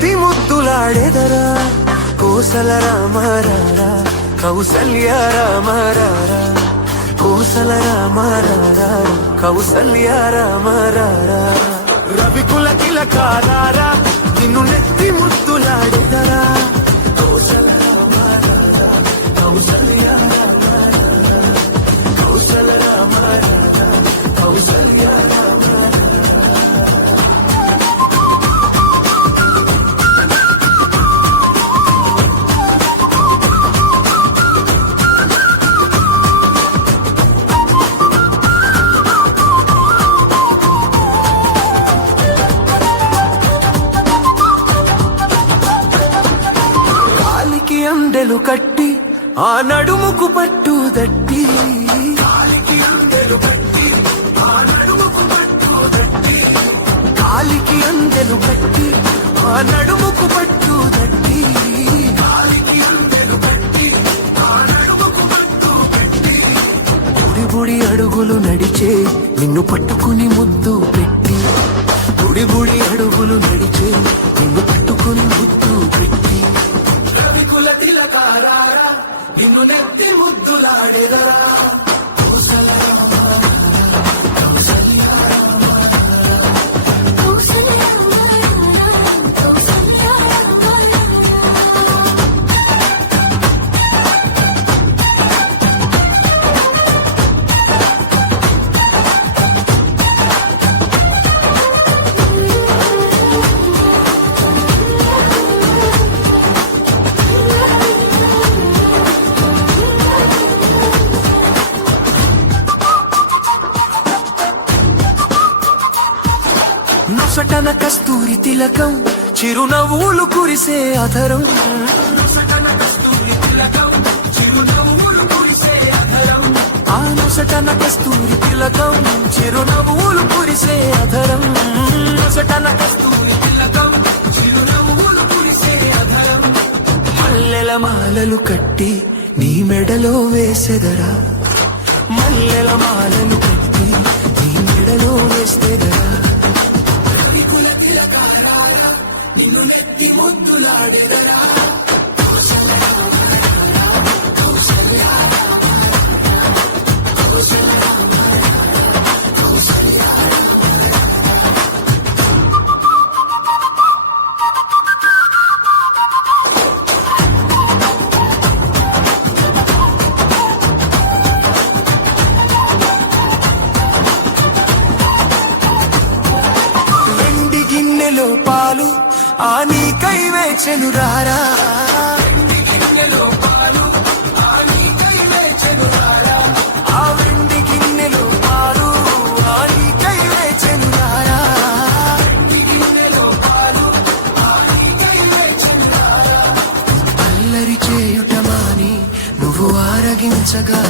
నెత్తి ముద్దులాడెదరా కోసల రామారారా కౌసల్య రామారారా కోసల రామారారా కౌసల్య రామారారా రవికుల తిలకారారా నిన్ను నెత్తి ముద్దులాడెదరా కోసల రామారారా కౌసల్య రామారారా కౌసల రామారారా కౌసల్య అందెలు కట్టి ఆ నడుముకు పట్టు దట్టి కాలికి అందెలు కట్టి ఆ నడుముకు పట్టు దట్టి కాలికి అందెలు కట్టి ఆ నడుముకు పట్టు దట్టి కాలికి అందెలు కట్టి ఆ నడుముకు పట్టు దట్టి బుడి బుడి అడుగులు నడిచే నిన్ను పట్టుకుని ముద్దు పెట్టి బుడి బుడి అడుగులు నడిచే నిన్ను పట్టుకుని ముద్దు పెట్టి నిన్ను నెత్తి ముద్దులాడెదరా కోసల రామారారా కౌసల్య రామారారా కౌసల్య రామారారా కౌసల్య రామారారా నొసటన కస్తూరి తిలకం చిరునవ్వులు కురిసే అధరం ఆ నొసటన కస్తూరి తిలకం చిరునవ్వులు కురిసే అధరం నొసటన కస్తూరి తిలకం చిరునవ్వులు కురిసే అధరం మల్లెల మాలలు కట్టి నీ మెడలో వేసెదరా మల్లెల మాలలు కట్టి నీ మెడలో వేస్తెదరా నిన్ను నెత్తి ముద్దులాడెదరా కోసల రామారారా కౌసల్య రామారారా కౌసల రామారారా కౌసల్య వెండి గిన్నెలో పాలు ఆ నీకై వేచెను రారా ఆ వెండి గిన్నెలో పాలు ఆ నీకై వేచెను రారా అల్లరి చేయుట మాని నువ్వు ఆరగించగా